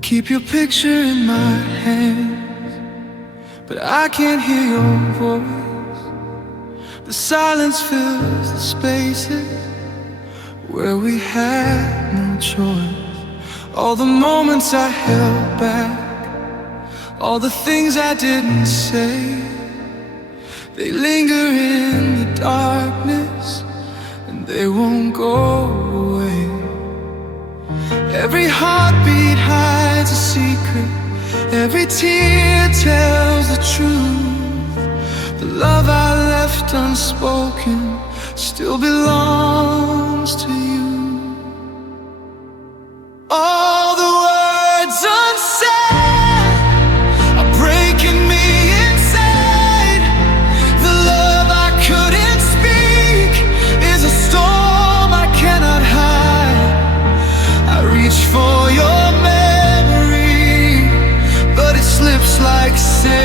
Keep your picture in my hands, but I can't hear your voice. The silence fills the spaces where we had no choice. All the moments I held back, all the things I didn't say, they linger in the darkness and they won't go away. Every heartbeat hides a secret, every tear tells the truth. The love I left unspoken still belongs to you. All the words unsaid are breaking me inside. The love I couldn't speak is a storm I cannot hide. I reach for your memory, but it slips like sand.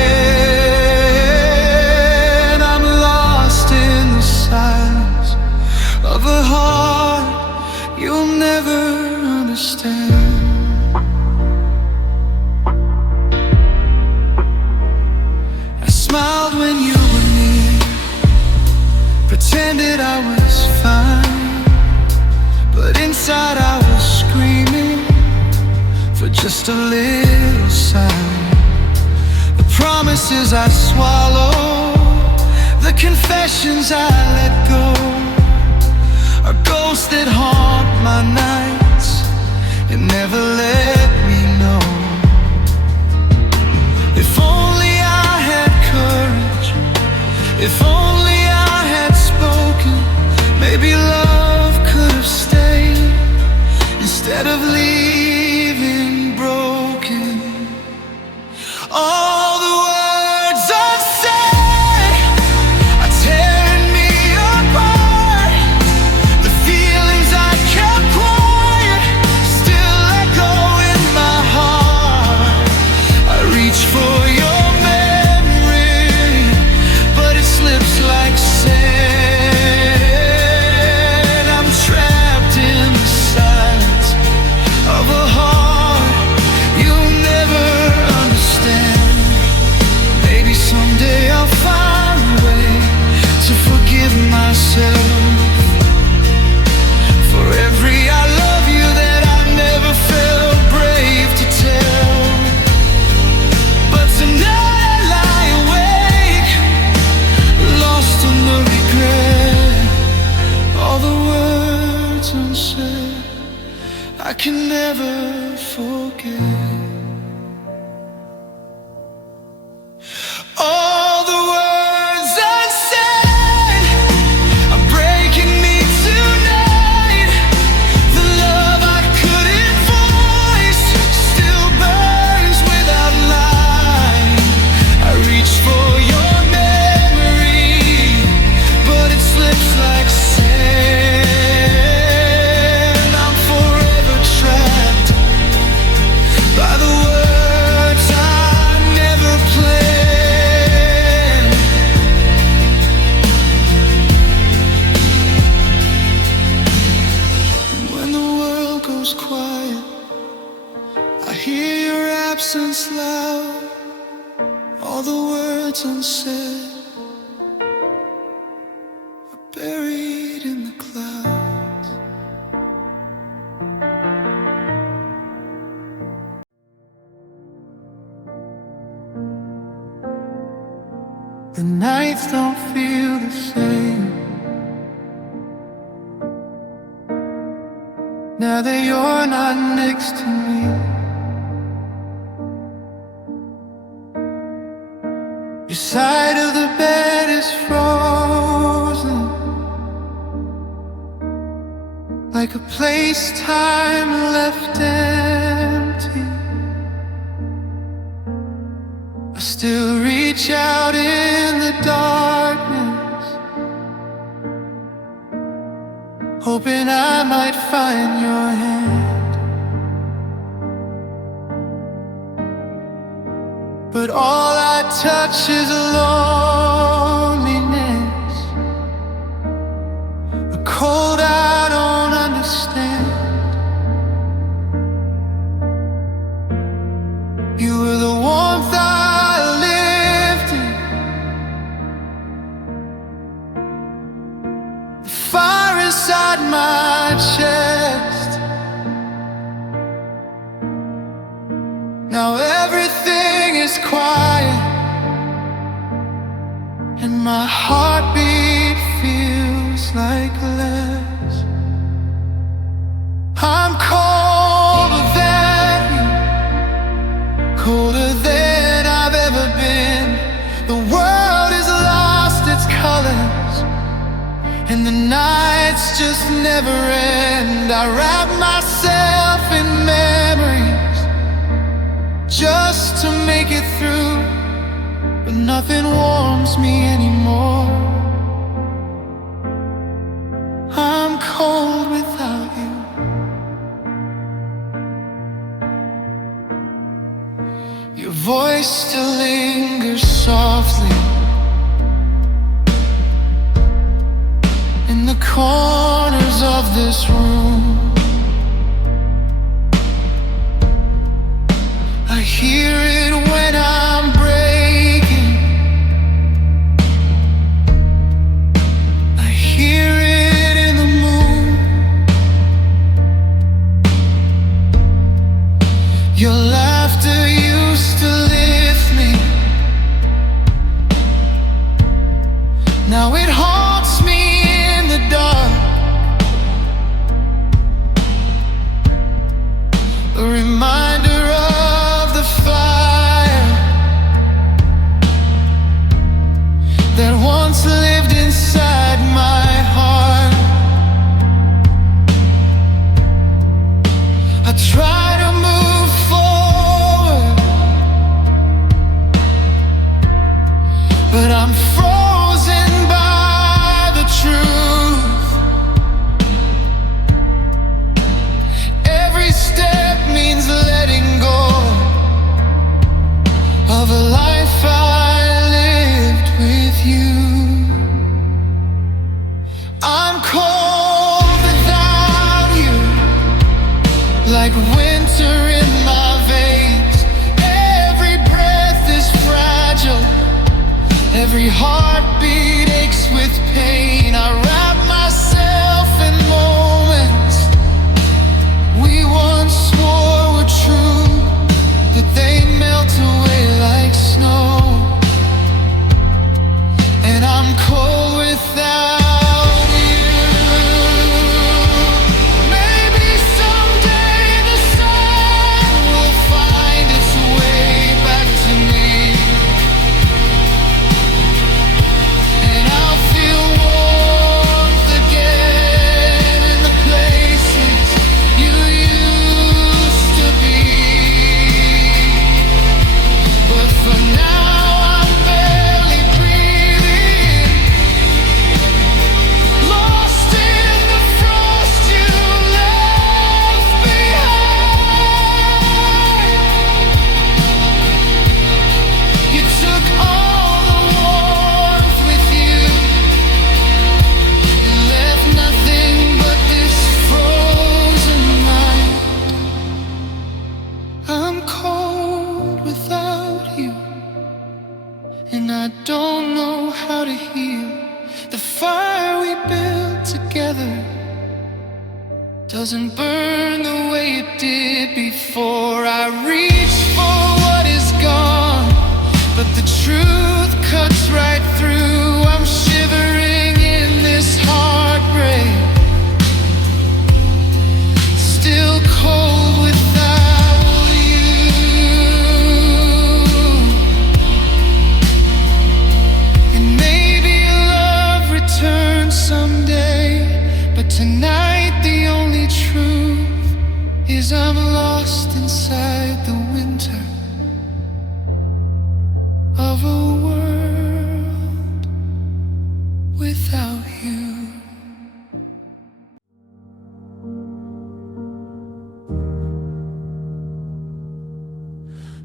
I'm lost in the silence of a heart you'll never understand. I smiled when you were near, pretended I was fine, but inside I was screaming for just a little sign. The promises I swallowed, the confessions I let go, are ghosts that haunt my nights and never let me know. If only I had courage, if only I had spoken, maybe love could have stayed instead of leaving broken. All the words unsaid are tearing me apart. The feelings I kept quiet still echo in my heart. I reach for your memory, but it slips like sand. I'm trapped in the silence of a heart you'll never understand. Maybe someday I'll find a way to forgive myself for every I love you that I never felt brave to tell. But tonight I lie awake, lost in the regret. All the words unsaid I can never forget. All the words unsaid are breaking me tonight. The love I couldn't voice still burns without line. I reach for your memory, but it slips like sand. I'm forever trapped by the words I never planned. And when the world goes quiet, I hear your absence loud. All the words unsaid are buried in the clouds. The nights don't feel the same now that you're not next to me. Your side of the bed is frozen, like a place time left empty. I still reach out in the darkness, hoping I might find your hand. But all I touch is loneliness, a cold I don't understand. is quiet and my heartbeat feels like less. I'm colder than you, colder than I've ever been. The world has lost its colors and the nights just never end. I wrap myself in memories just to make it through, but nothing warms me anymore. I'm cold without you. Your voice still lingers softly in the corners of this room. I hear it when I'm breaking. I hear it in the moon. Your laughter used to lift me. Now it haunts me in the dark. A reminder of the fire that once lived inside my heart. I try to move forward, but I'm frozen by the truth. Every step means letting go of a life I lived with you. I'm cold without you, like winter in my veins. Every breath is fragile, every heartbeat aches with pain. I wrap myself in moments we once swore were true, but they melt away like snow. And I'm cold without you. Maybe someday the sun will find its way back to me, and I'll feel warmth again in the places you used to be. But for now I'm barely breathing, lost in the frost you left behind. You took all the warmth with you, and left nothing but this frozen night. I'm cold without you, and I don't know how to heal. The fire we built together doesn't burn the way it did before. I reach for what is gone, but the truth cuts right through. I'm shivering in this heartbreak, still cold without you. And maybe love returns someday, but tonight the only truth is I'm lost inside the winter of a world without you.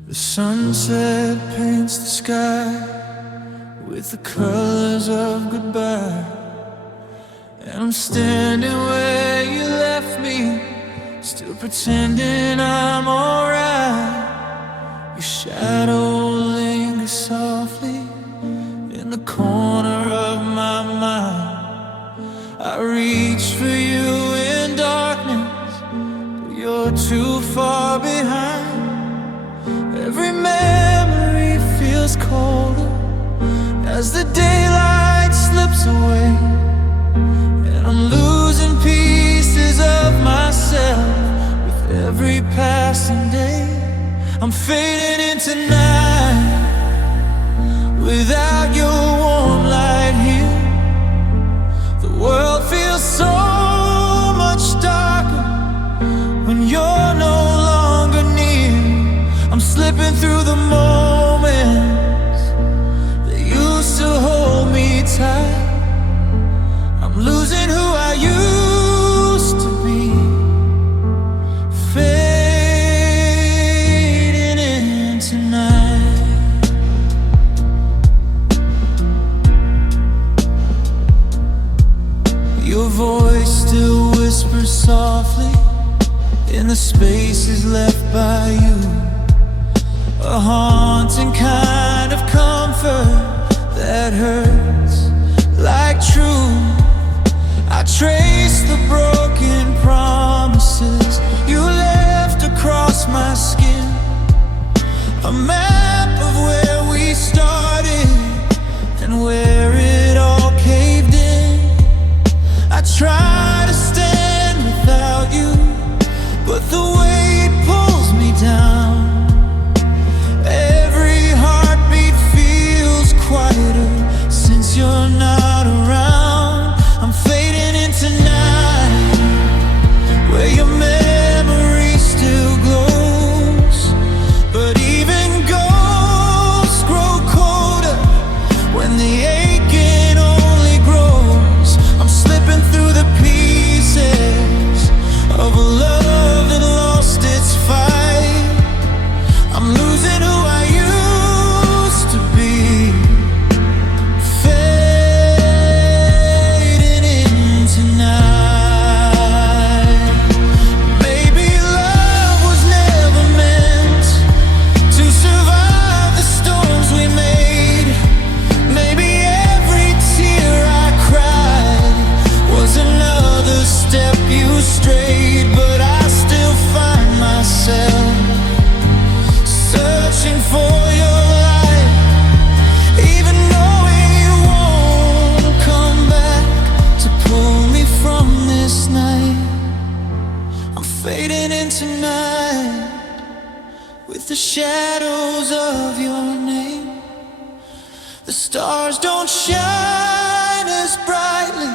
The sunset paints the sky with the colors of goodbye, and I'm standing where you left me, still pretending I'm alright. Your shadow lingers softly in the corner of my mind. I reach for you in darkness, but you're too far behind. Every memory colder as the daylight slips away, and I'm losing pieces of myself with every passing day. I'm fading into night without your warm light here. The world feels so much darker when you're no longer near. I'm slipping through the moments that used to hold me tight. I'm losing who I used to be, fading into night. Your voice still whispers softly in the spaces left by you, a haunting kind of comfort that hurts like truth. I trace the broken promises you left across my skin, a map of where we started and where it all caved in. I try to stand without you, but the weight pulls me down. Every heartbeat feels quieter since you're not around. I'm fading into night where your memory still glows, but even ghosts grow colder when the aching only grows. I'm slipping through the pieces of a love that lost its fight. I'm losing who I used to be, fading into night. Maybe love was never meant to survive the storms we made. Maybe every tear I cried was another step you strayed, but I still find myself searching for your light, even knowing you won't come back to pull me from this night. I'm fading into night with the shadows of your name. The stars don't shine as brightly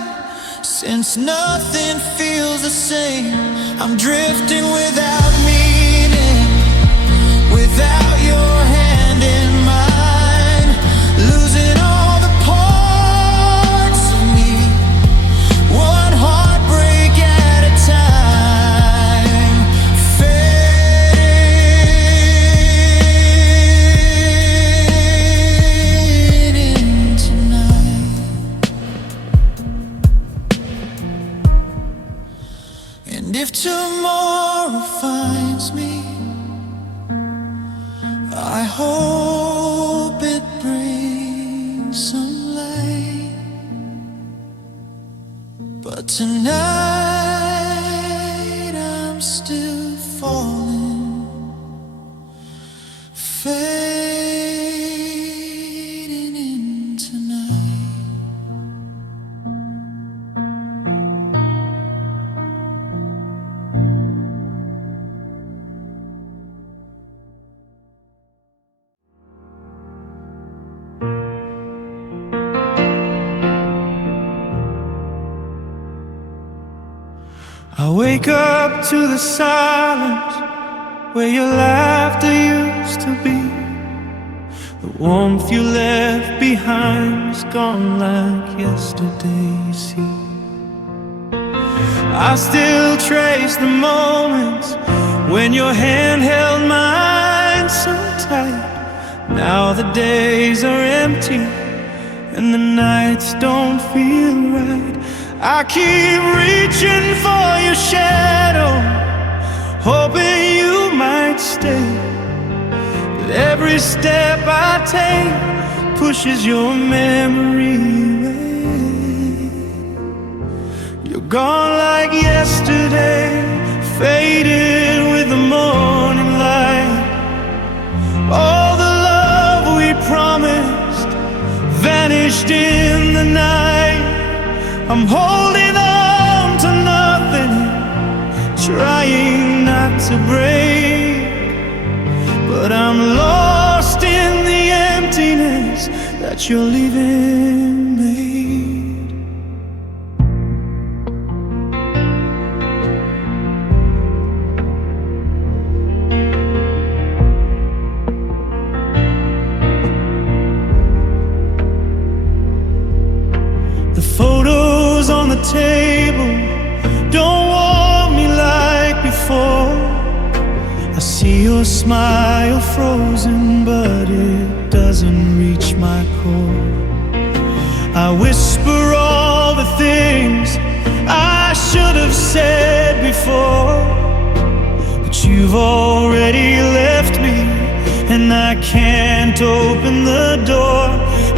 since nothing feels the same. I'm drifting without meaning, without your hand in mine, losing all the parts of me, one heartbreak at a time, fading tonight. And if tomorrow finds me, I hope it brings some light. But tonight I'm still falling, fading into night. I wake up to the silence where your laughter used to be. The warmth you left behind is gone like yesterday, you see. I still trace the moments when your hand held mine so tight. Now the days are empty and the nights don't feel right. I keep reaching for your shadow, hoping you might stay. But every step I take pushes your memory away. You're gone like yesterday, faded with the morning light. All the love we promised I'm holding on to nothing, trying not to break, but I'm lost in the emptiness that you're leaving me. The photos on the table don't want me like before. I see your smile frozen, but it doesn't reach my core. I whisper all the things I should have said before, but you've already left me, and I can't open the door.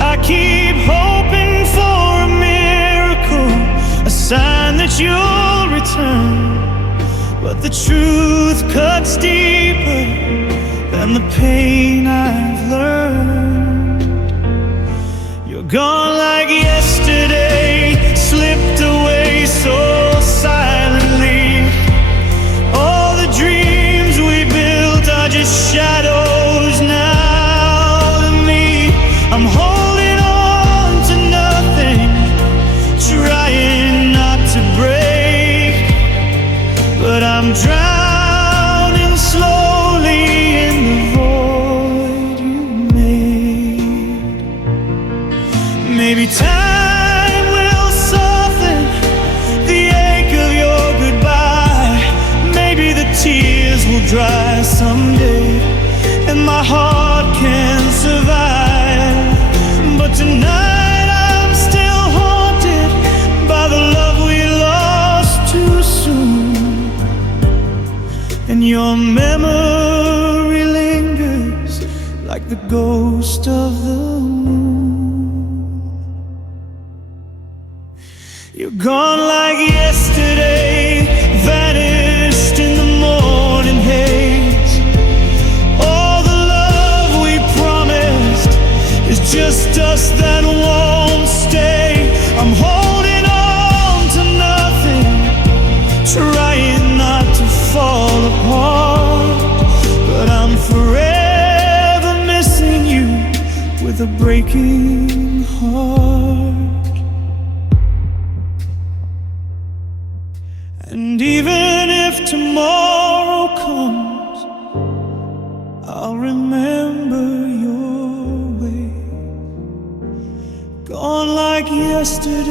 I keep hoping for a miracle, a sign that you'll return, but the truth cuts deeper than the pain I've learned. You're gone like yesterday, slipped away so silently. All the dreams we built are just shadows now to me. I'm holding on to nothing, trying not to break, but I'm drowning slowly in the void you made. Maybe time will soften the ache of your goodbye. Maybe the tears will dry someday, and my heart can survive. But tonight I'm still haunted by the love we lost too soon, and your memory lingers like the ghost of the moon. You're gone like yesterday, vanished in the morning haze. All the love we promised is just us that won't stay. I'm holding on to nothing, trying not to fall apart, but I'm forever missing you with a breaking heart. And even if tomorrow comes, I'll remember your way. Gone like yesterday,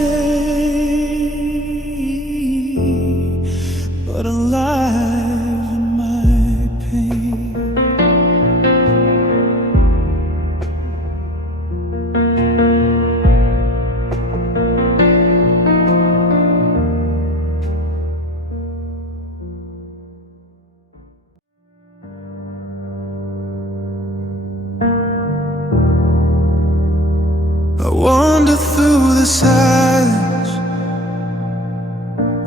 but alive in my pain. I wander through the silence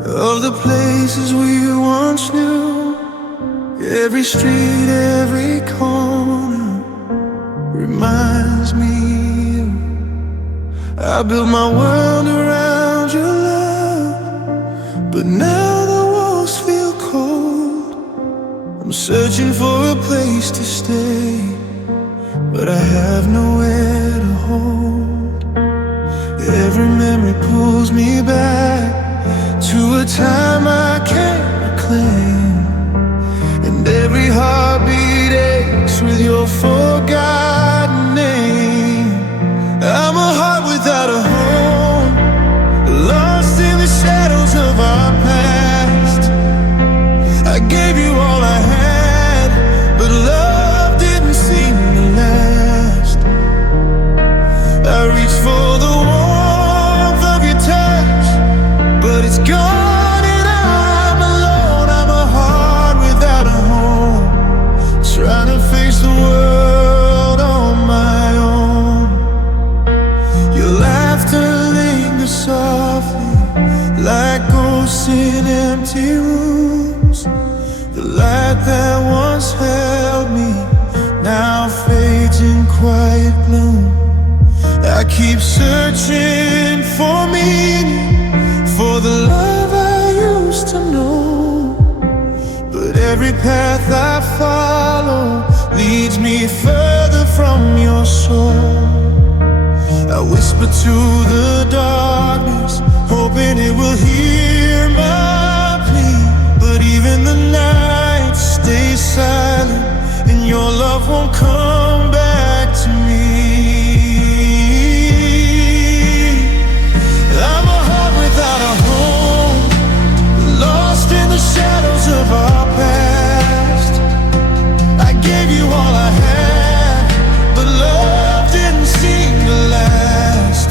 of the places we once knew. Every street, every corner reminds me of. I built my world around your love, but now the walls feel cold. I'm searching for a place to stay, but I have nowhere to hold. Every memory pulls me back to a time I can't reclaim, and every heartbeat aches with your forgotten name. I'm a heart without a home, lost in the shadows of our past. I gave you all I had, but love didn't seem to last. I reached for the warmth of your touch, but it's gone and I'm alone. I'm a heart without a home, trying to face the world on my own. Your laughter lingers softly like ghosts in empty rooms. The light that once held me now fades in quiet gloom. I keep searching for meaning every path I follow leads me further from your soul. I whisper to the darkness, hoping it will hear my plea. But even the night stays silent, and your love won't come back to me. I'm a heart without a home, lost in the shadows of our past. I gave you all I had, but love didn't seem to last.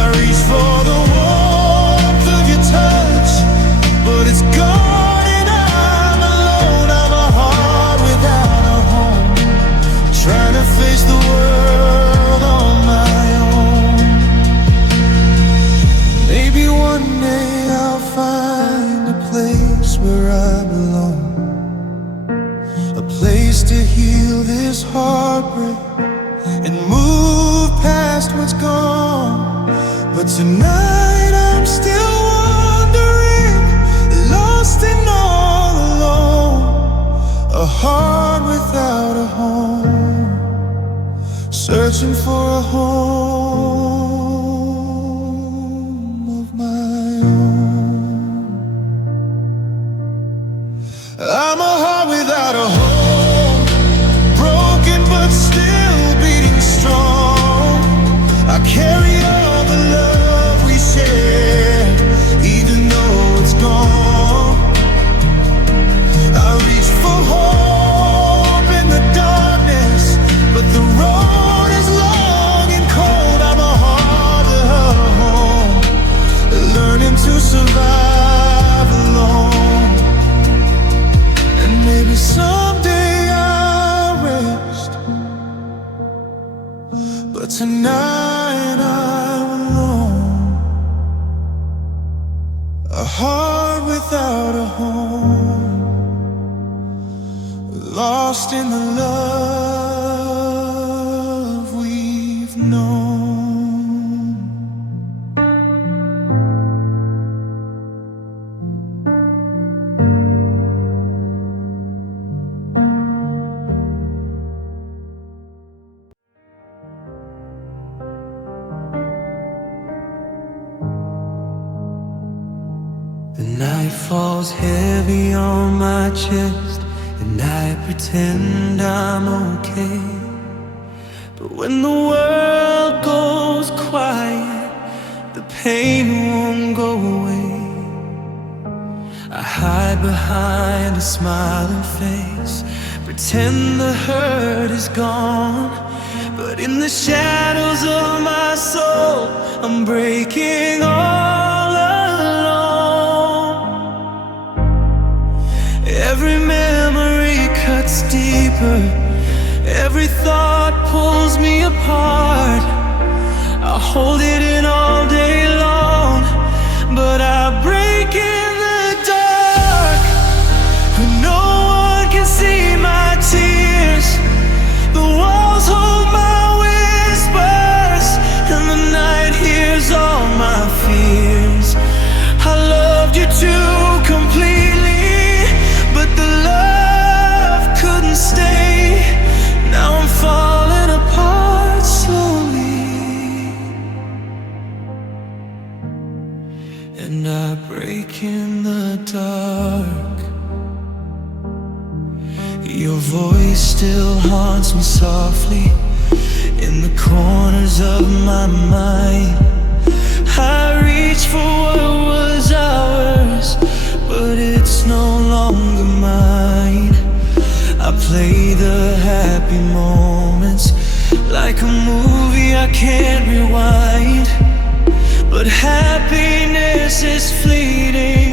I reached for the warmth of your touch, but it's gone and I'm alone. I'm a heart without a home, trying to face the world on my own. Maybe one day I'll find a place where I belong, a place to heal this heartbreak and move past what's gone. But tonight I'm still wandering, lost and all alone. A heart without a home, searching for a home of my own. I'm a heart without a home, broken but still beating strong. I carry all the love we share, even though it's gone. I reach for hope in the darkness, but the road is long and cold. I'm a heart without a home, learning to survive alone. And maybe someday I'll rest, but tonight I'm alone. A heart without a home, lost in the love we've known. The night falls heavy on my chest, and I pretend I'm okay. But when the world goes quiet, the pain won't go away. I hide behind a smiling face, pretend the hurt is gone. But in the shadows of my soul, I'm breaking all alone. Every memory cuts deeper, every thought pulls me apart. I hold it in all day long, but I break in the dark, when no one can see my tears. The walls hold my whispers, and the night hears all my fears. I loved you too completely, but the love couldn't stay. Now I'm falling apart slowly, and I break in the dark. Your voice still haunts me softly in the corners of my mind. I reach for what was ours, but it's no longer mine. I play the happy moments like a movie I can't rewind. But happiness is fleeting,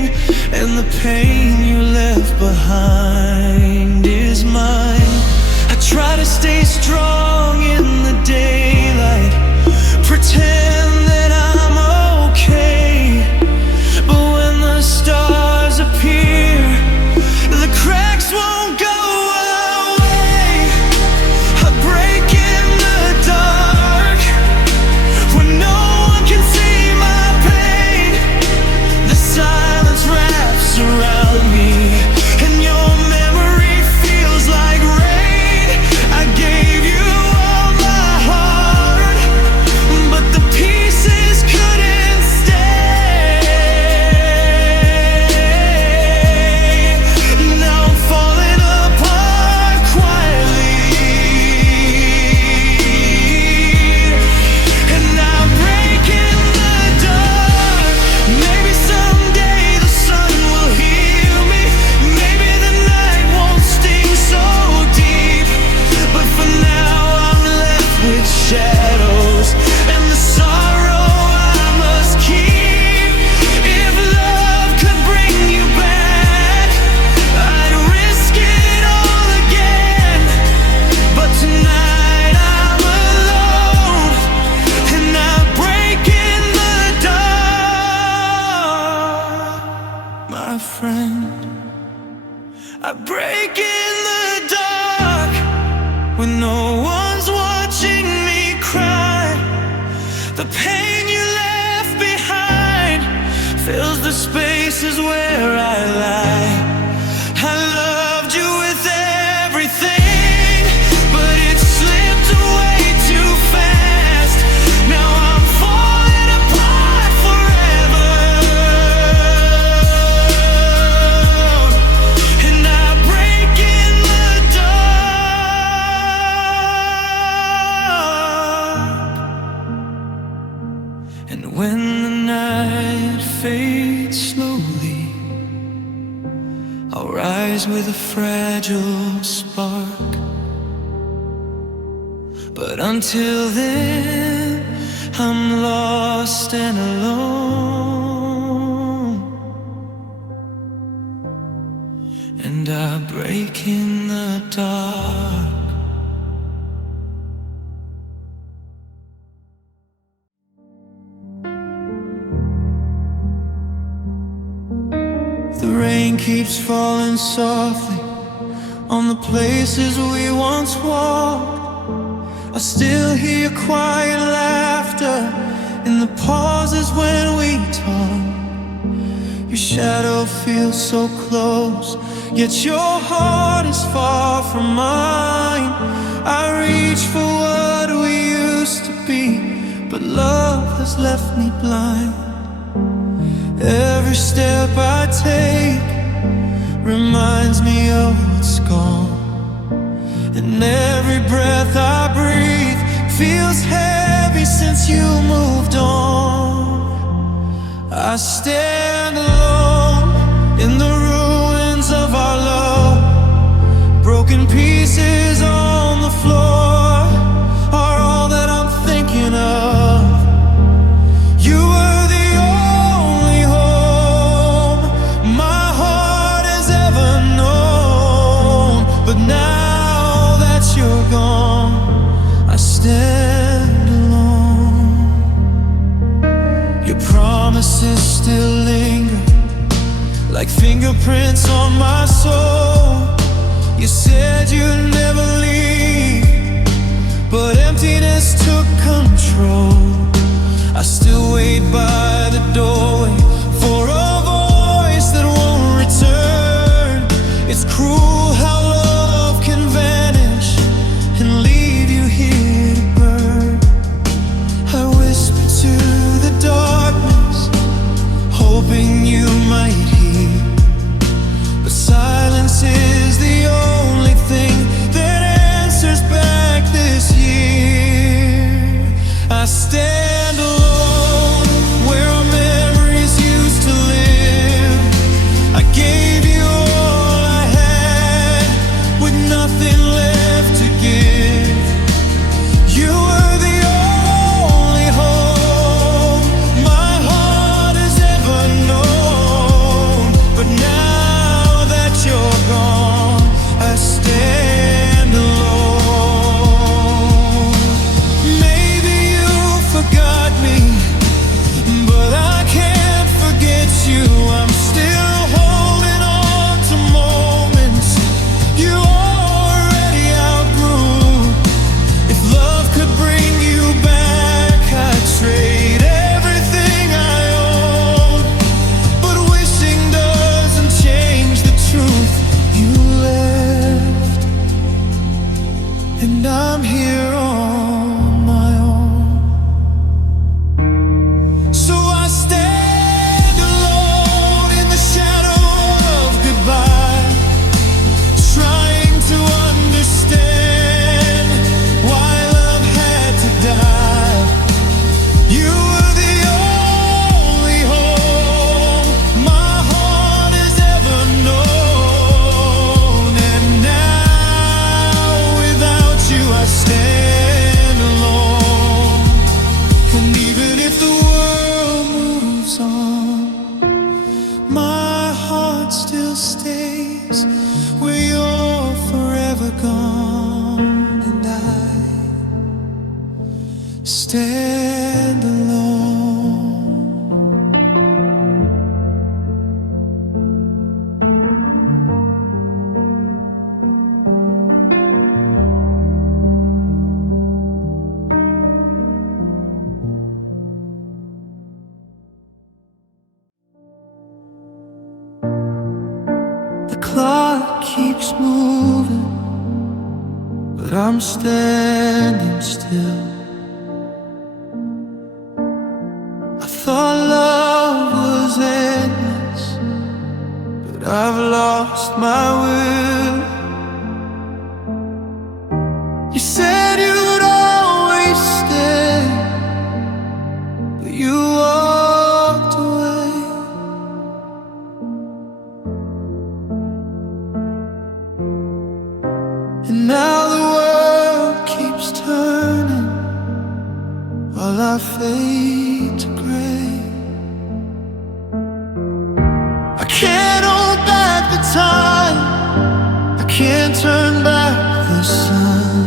and the pain you left behind is mine. I try to stay strong in the daylight, pretend that I'm okay. But when the stars appear, the cracks won't go away. I break in the dark, when no one can see my pain. The silence wraps around me, friend. I break in the dark when no one's watching me cry. The pain you left behind fills the spaces where I lie. I loved you with everything, but it slipped away too fast. Now I'm falling apart forever, and I break in the dark. And when the night fades slowly, I'll rise with a fragile spark. But until then, I'm lost and alone, and I break in the dark. The rain keeps falling softly on the places we once walked. I still hear quiet laughter in the pauses when we talk. Your shadow feels so close, yet your heart is far from mine. I reach for what we used to be, but love has left me blind. Every step I take reminds me of what's gone, and every breath I breathe feels heavy since you moved on. I stand alone in the ruins of our love. Broken pieces on the floor are all that I'm thinking of. You were the only home my heart has ever known, but now that you're gone, I stand alone. Your promises still linger like fingerprints on my soul. You said you'd never leave, but emptiness took control. I still wait by the doorway for a voice that won't return. It's cruel how love can vanish and leave you here to burn. I whisper to the darkness, hoping you might hear, but silence is the only thing that answers back this year. I stand alone where our memories used to live. I gave you all I had with nothing left to give. You were the only home my heart has ever known, but now that you're gone, I stand alone. Maybe you forgot me, but I can't forget you. I'm still holding on to moments you already outgrew. If love could bring you back, I'd trade everything I own, but wishing doesn't change the truth. You left, and I'm here on my own. So I stand alone in the shadow of goodbye, trying to understand why love had to die. You were the only home my heart has ever known, and now without you I stand alone. And even if the world moves on, my heart still stays where you're forever gone, and I stand alone. clock keeps moving, but I'm standing still. I thought love was endless, but I've lost my will. You said you'd always stay, but you walked away. And now the world keeps turning while I fade to gray. I can't hold back the time, I can't turn back the sun.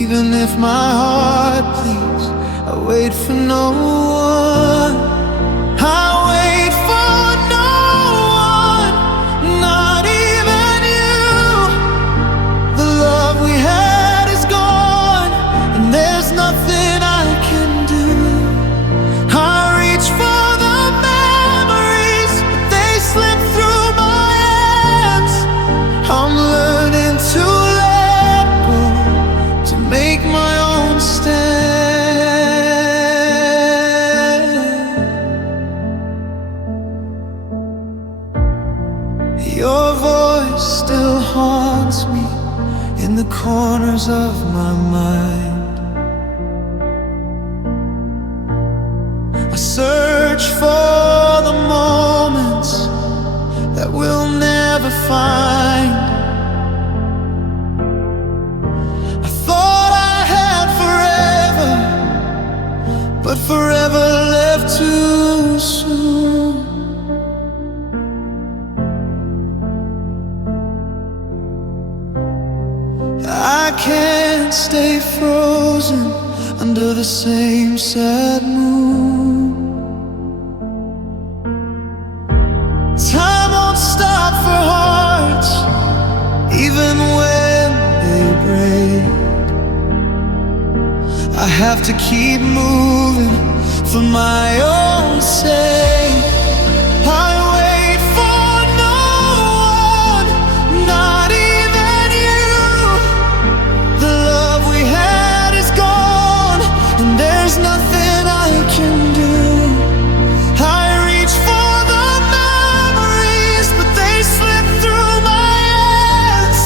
Even if my heart pleads, I wait for no one. I wait for no one, not even you. The love we had is gone, and there's nothing I can do. I reach for the memories, but they slip through my hands. I'm learning to let go, to make my own stand. Your voice still haunts me in the corners of my mind. I search for the moments that we'll never find. I thought I had forever, but forever left too soon. I can't stay frozen under the same sad moon. Time won't stop for hearts, even when they break. I have to keep moving for my own sake. I wait for no one, not even you. The love we had is gone, and there's nothing I can do. I reach for the memories, but they slip through my hands.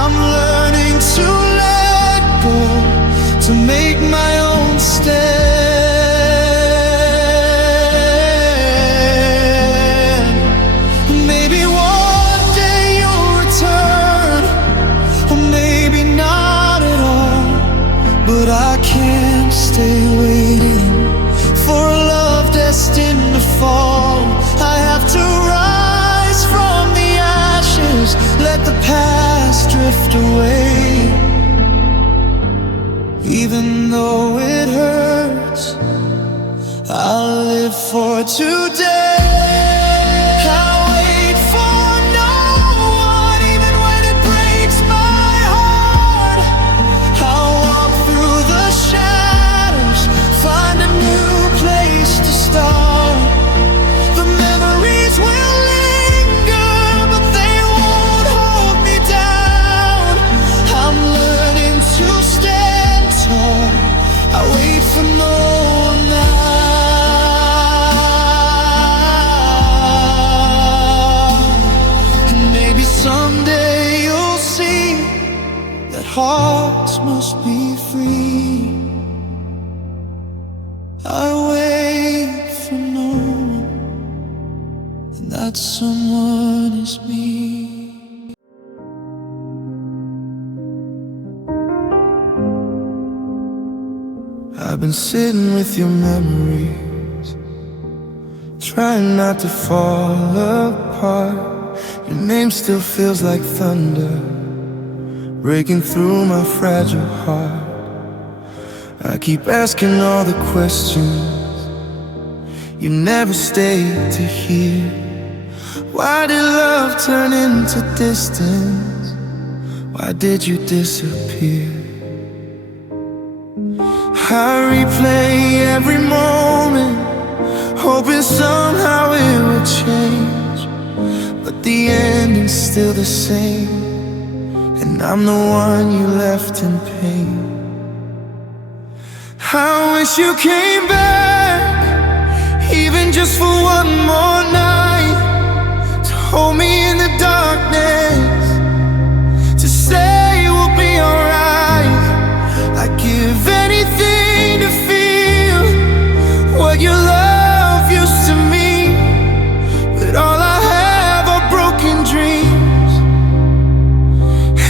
I'm learning to let go, to make my own stand. Maybe one day you'll return, or maybe not at all. But I can't stay waiting for a love destined to fall. I have to rise from the ashes, let the past drift away. Even though it hurts, I'll live for today. I wait for no one, even when it breaks my heart. I'll walk through the shadows, find a new place to start. The memories will linger, but they won't hold me down. I'm learning to stand tall, I wait for no one now. And maybe someday you'll see that hearts must be free. I wait for no one, and that someone is me. I've been sitting with your memories, trying not to fall apart. Your name still feels like thunder, breaking through my fragile heart. I keep asking all the questions you never stayed to hear. Why did love turn into distance? Why did you disappear? I replay every moment, hoping somehow it would change. the ending's still the same, and I'm the one you left in pain. I wish you came back, even just for one more night, to hold me in the darkness, to say we'll be alright. I'd give anything to feel what your love used to mean, but all I have are broken dreams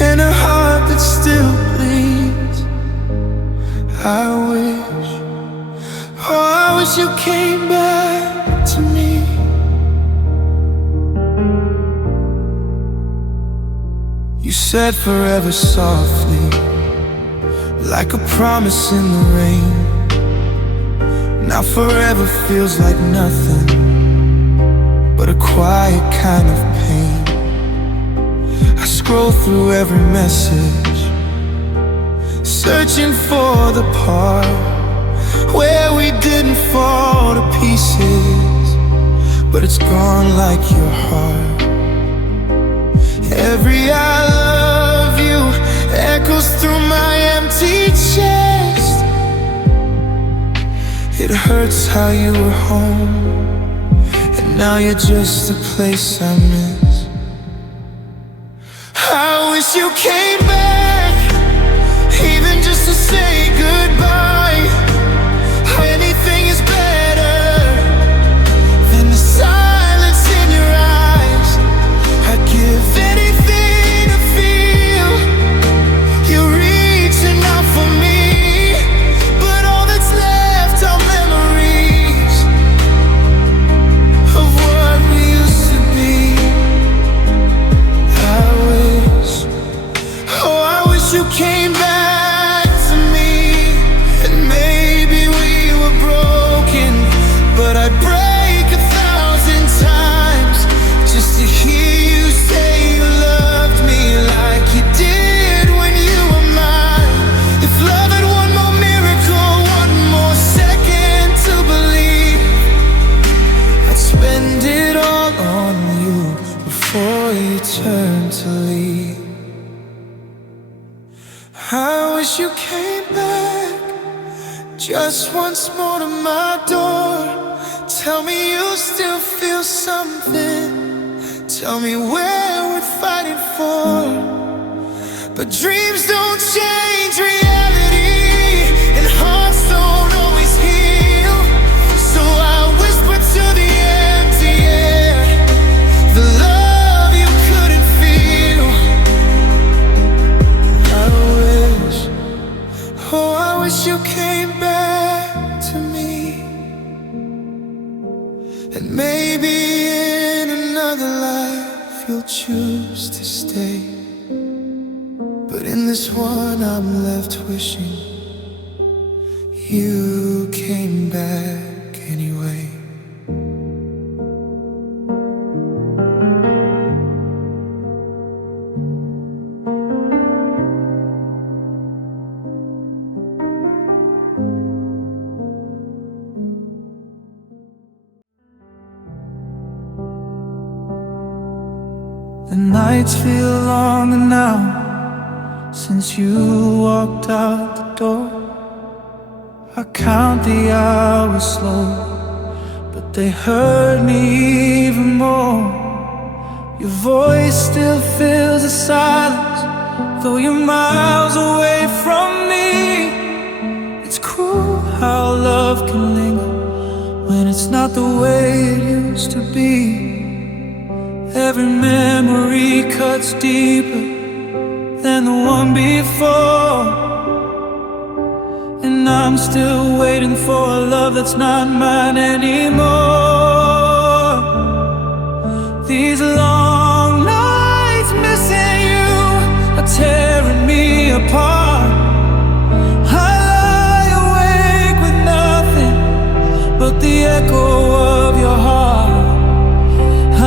and a heart that still bleeds. I wish, oh, I wish you came back to me. You said forever softly, like a promise in the rain. Now forever feels like nothing but a quiet kind of pain. I scroll through every message, searching for the part where we didn't fall to pieces, but it's gone like your heart. Every I love you echoes through my empty chest. It hurts how you were home, and now you're just a place I miss. I wish you came back, even just to say goodbye. Anything is better than the silence in your eyes. I'd give anything to feel you're reaching out for me, but all that's left are memories of what we used to be. I wish, oh, I wish you came back to me, and maybe we were broken, but I'd break 1,000 times just to hear you say you loved me like you did when you were mine. If love had one more miracle, one more second to believe, I'd spend it all on you before you turn to leave. I wish you came back just once more to my door. Tell me you still feel something, tell me we're worth fighting for. But dreams don't change reality, and hearts don't always heal. So I whisper to the empty air the love you couldn't feel. I wish, oh, I wish you came back to me, and maybe in another life you'll choose to stay. But in this one I'm left wishing you came back anyway. The nights feel longer now since you walked out the door. I count the hours slow, but they hurt me even more. Your voice still fills the silence, though you're miles away from me. It's cruel how love can linger when it's not the way it used to be. Every memory cuts deeper than the one before, and I'm still waiting for a love that's not mine anymore. These long nights missing you are tearing me apart. I lie awake with nothing but the echo of your heart.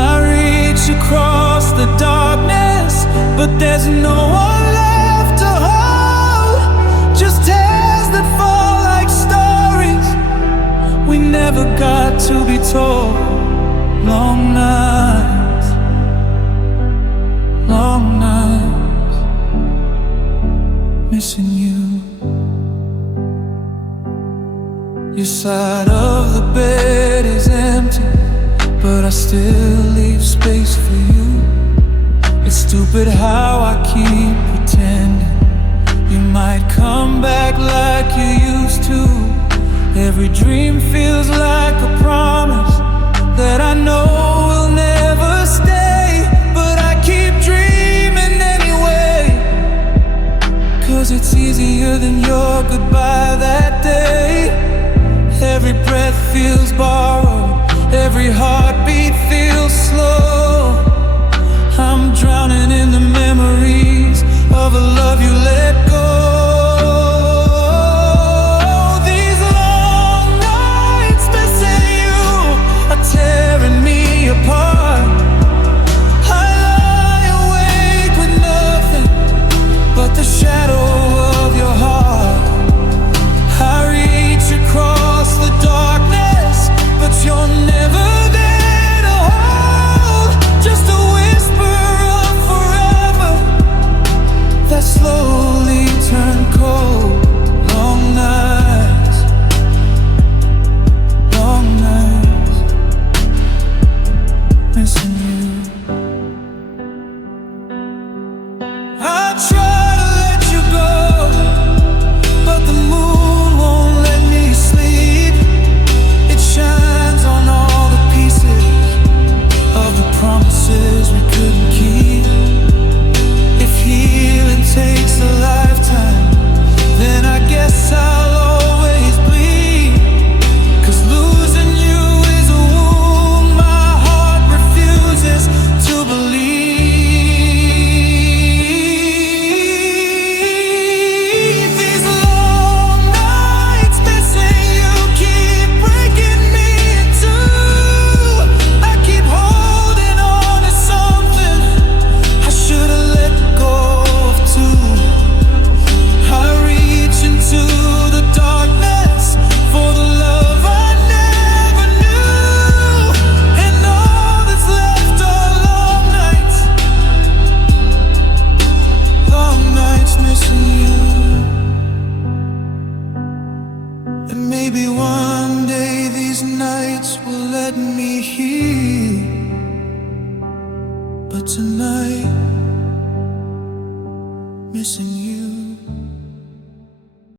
I reach across the darkness, but there's no one left to hold. Just tears that fall like stories we never got to be told. Long nights, side of the bed is empty, but I still leave space for you. It's stupid how I keep pretending you might come back like you used to. Every dream feels like a promise that I know will never stay, but I keep dreaming anyway, 'cause it's easier than your goodbye that day. Every breath feels borrowed, every heartbeat feels slow. I'm drowning in the memories of a love you let go. These long nights missing you are tearing me apart. I lie awake with nothing but the shadow of your heart. I reach across the darkness, but you're never there to hold. Just a whisper of forever that slowly turned cold. Long nights, missing you. I try to let you go, but the moon won't let me sleep. It shines on all the pieces of the promises we couldn't keep. If healing takes a lifetime, then I guess I'll always bleed. 'Cause losing you is a wound my heart refuses to believe. These long nights missing you keep breaking me in two. I keep holding on to something I should've let go of too. I reach into the darkness for the love I never knew, and all that's left are long nights missing you. And maybe one day these nights will let me heal, but tonight